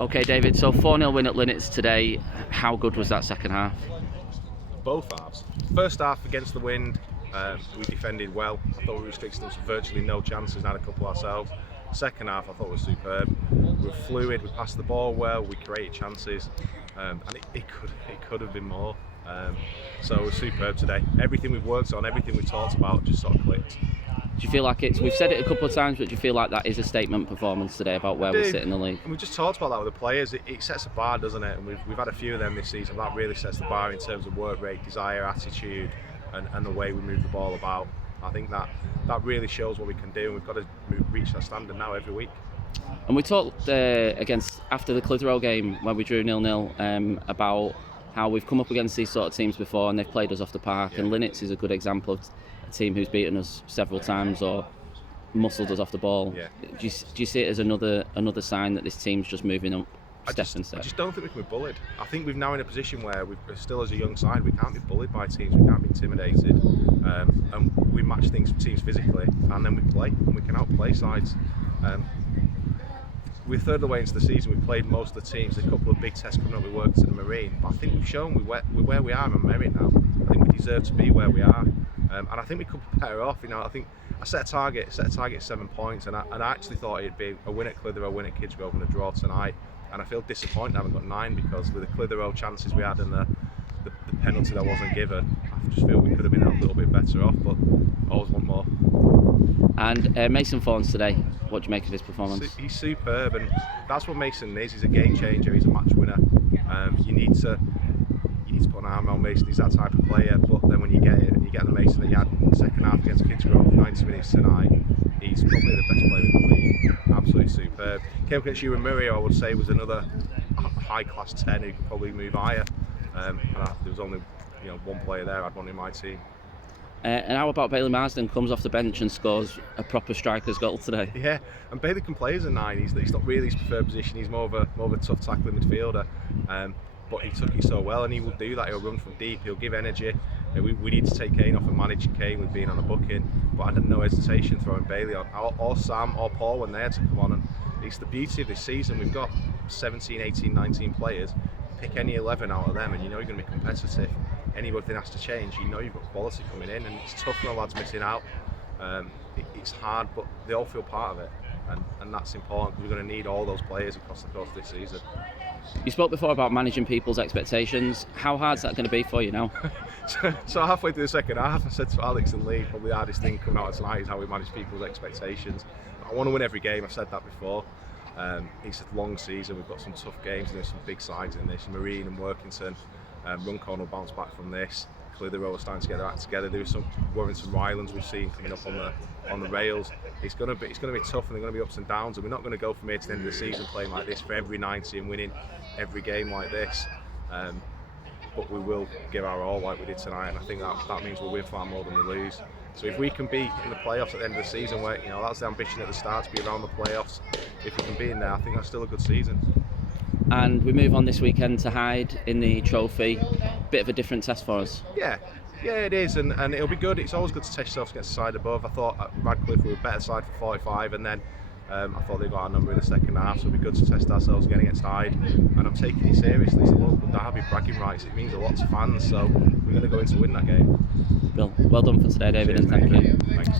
Okay, David, so 4-0 win at Linnets today. How good was that second half? Both halves. First half against the wind, we defended well. I thought we restricted them to virtually no chances and had a couple ourselves. Second half I thought was superb. We were fluid, we passed the ball well, we created chances, and it could have been more. So it was superb today. Everything we've worked on, everything we've talked about just sort of clicked. Do you feel like we've said it a couple of times, but do you feel like that is a statement performance today about where we sit in the league? And we just talked about that with the players. It sets a bar, doesn't it? And we've had a few of them this season. That really sets the bar in terms of work rate, desire, attitude, and the way we move the ball about. I think that really shows what we can do, and we've got to reach that standard now every week. And we talked after the Clitheroe game when we drew 0-0 about how we've come up against these sort of teams before and they've played us off the park. Yeah. And Linnets is a good example of a team who's beaten us several times or muscled us off the ball. Yeah. Do you see it as another sign that this team's just moving up step and step? I just don't think we can be bullied. I think we're now in a position where we're still as a young side, we can't be bullied by teams, we can't be intimidated, and we match teams physically, and then we play, and we can outplay sides. We're third of the way into the season. We've played most of the teams. A couple of big tests coming up. We worked in the Marine, but I think we've shown we're where we are in merit now. I think we deserve to be where we are, and I think we could be better off. I think I set a target 7 points, and I actually thought it'd be a win at Clitheroe, a win at Kidsgrove, and a draw tonight. And I feel disappointed I haven't got 9 because with the Clitheroe chances we had and the penalty that wasn't given, I just feel we could have been a little bit better off, but I always want more. And Mason Thorns today, what do you make of his performance? He's superb, and that's what Mason is. He's a game changer, he's a match winner. You need to put an arm around Mason. He's that type of player, but then when you get it and you get the Mason that you had in the second half against Kidsgrove, 90 minutes tonight, he's probably the best player in the league. Absolutely superb. Came up against you and Murray, I would say, was another high-class 10 who could probably move higher. And there was only one player there. I had one in my team. And how about Bailey Marsden comes off the bench and scores a proper striker's goal today? Yeah, and Bailey can play as a 9. He's not really his preferred position. He's more of a tough tackling midfielder. But he took it so well, and he will do that. He'll run from deep. He'll give energy. We need to take Kane off and manage Kane with being on the booking. But I had no hesitation throwing Bailey on, or Sam or Paul when they had to come on. And it's the beauty of this season. We've got 17, 18, 19 players. Pick any 11 out of them, and you know you're going to be competitive. Anything has to change. You know you've got quality coming in, and it's tough when the lads missing out. It's hard, but they all feel part of it, and that's important because we're going to need all those players across the course of this season. You spoke before about managing people's expectations. How hard is that going to be for you now? So halfway through the second half, I said to Alex and Lee, probably the hardest thing coming out of tonight is how we manage people's expectations. I want to win every game. I've said that before. It's a long season. We've got some tough games and there's some big sides in this. Marine and Workington. Runcorn will bounce back from this. Clitheroe are starting to get their act together. There's some Warrington Rylands we've seen coming up on the rails. It's going to be tough, and they're going to be ups and downs. And we're not going to go from here to the end of the season playing like this for every 90 and winning every game like this. But we will give our all like we did tonight, and I think that means we'll win far more than we lose. So if we can be in the playoffs at the end of the season, where that's the ambition at the start, to be around the playoffs. If we can be in there, I think that's still a good season. And we move on this weekend to Hyde in the trophy. Bit of a different test for us. Yeah, it is, and it'll be good. It's always good to test yourself against the side above. I thought at Radcliffe we were a better side for 45, and then I thought they got our number in the second half, so it'll be good to test ourselves again against Hyde. And I'm taking it seriously. It's a local derby, bragging rights. It means a lot to fans, so we're going to go in to win that game. Well done for today, David, and thank you. Thanks.